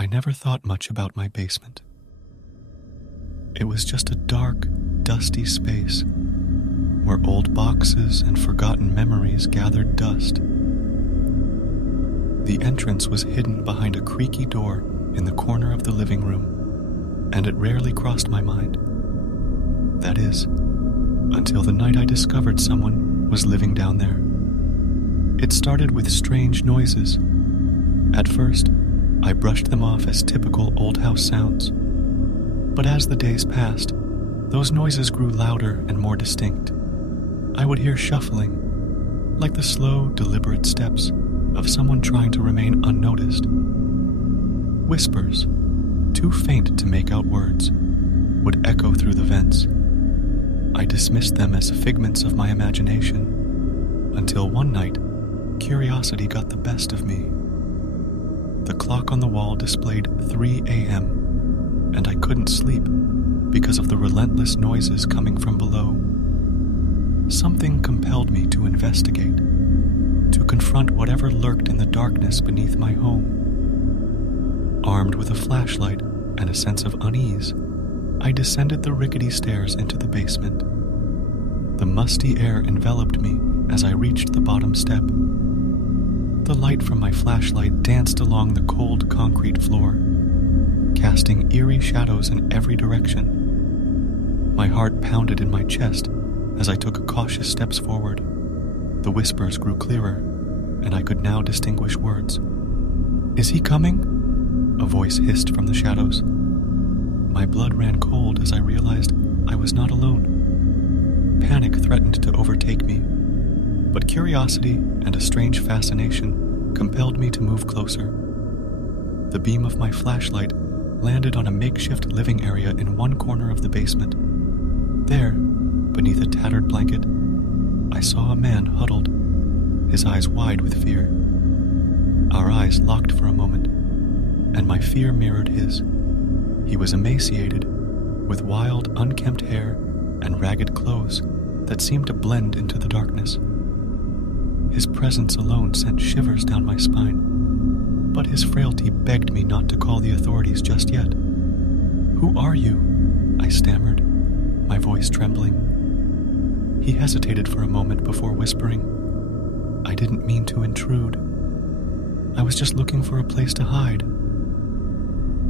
I never thought much about my basement. It was just a dark, dusty space where old boxes and forgotten memories gathered dust. The entrance was hidden behind a creaky door in the corner of the living room, and it rarely crossed my mind. That is, until the night I discovered someone was living down there. It started with strange noises. At first, I brushed them off as typical old house sounds. But as the days passed, those noises grew louder and more distinct. I would hear shuffling, like the slow, deliberate steps of someone trying to remain unnoticed. Whispers, too faint to make out words, would echo through the vents. I dismissed them as figments of my imagination, until one night, curiosity got the best of me. The clock on the wall displayed 3 a.m., and I couldn't sleep because of the relentless noises coming from below. Something compelled me to investigate, to confront whatever lurked in the darkness beneath my home. Armed with a flashlight and a sense of unease, I descended the rickety stairs into the basement. The musty air enveloped me as I reached the bottom step. The light from my flashlight danced along the cold concrete floor, casting eerie shadows in every direction. My heart pounded in my chest as I took cautious steps forward. The whispers grew clearer, and I could now distinguish words. "Is he coming?" a voice hissed from the shadows. My blood ran cold as I realized I was not alone. Panic threatened to overtake me, but curiosity and a strange fascination compelled me to move closer. The beam of my flashlight landed on a makeshift living area in one corner of the basement. There, beneath a tattered blanket, I saw a man huddled, his eyes wide with fear. Our eyes locked for a moment, and my fear mirrored his. He was emaciated, with wild, unkempt hair and ragged clothes that seemed to blend into the darkness. His presence alone sent shivers down my spine, but his frailty begged me not to call the authorities just yet. "Who are you?" I stammered, my voice trembling. He hesitated for a moment before whispering, "I didn't mean to intrude. I was just looking for a place to hide."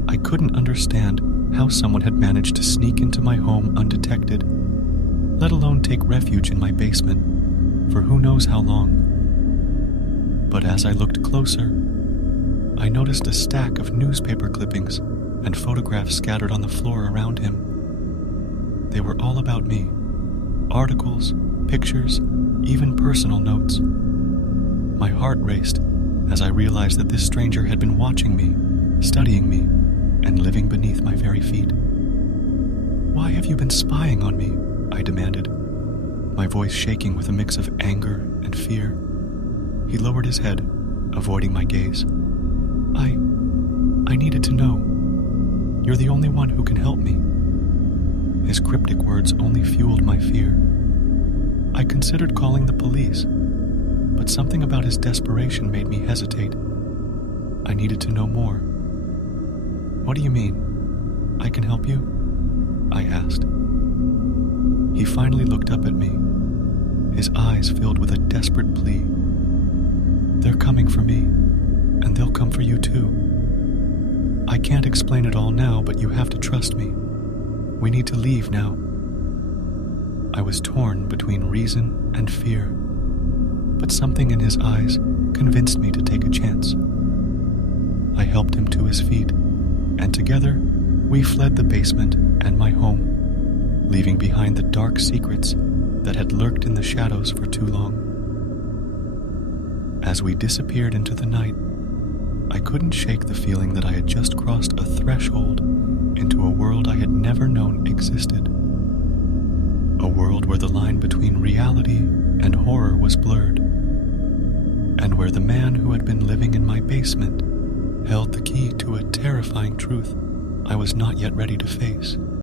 I couldn't understand how someone had managed to sneak into my home undetected, let alone take refuge in my basement for who knows how long. But as I looked closer, I noticed a stack of newspaper clippings and photographs scattered on the floor around him. They were all about me. Articles, pictures, even personal notes. My heart raced as I realized that this stranger had been watching me, studying me, and living beneath my very feet. "Why have you been spying on me?" I demanded, my voice shaking with a mix of anger and fear. He lowered his head, avoiding my gaze. I needed to know. You're the only one who can help me." His cryptic words only fueled my fear. I considered calling the police, but something about his desperation made me hesitate. I needed to know more. "What do you mean? I can help you?" I asked. He finally looked up at me, his eyes filled with a desperate plea. "They're coming for me, and they'll come for you too. I can't explain it all now, but you have to trust me. We need to leave now." I was torn between reason and fear, but something in his eyes convinced me to take a chance. I helped him to his feet, and together we fled the basement and my home, leaving behind the dark secrets that had lurked in the shadows for too long. As we disappeared into the night, I couldn't shake the feeling that I had just crossed a threshold into a world I had never known existed. A world where the line between reality and horror was blurred, and where the man who had been living in my basement held the key to a terrifying truth I was not yet ready to face.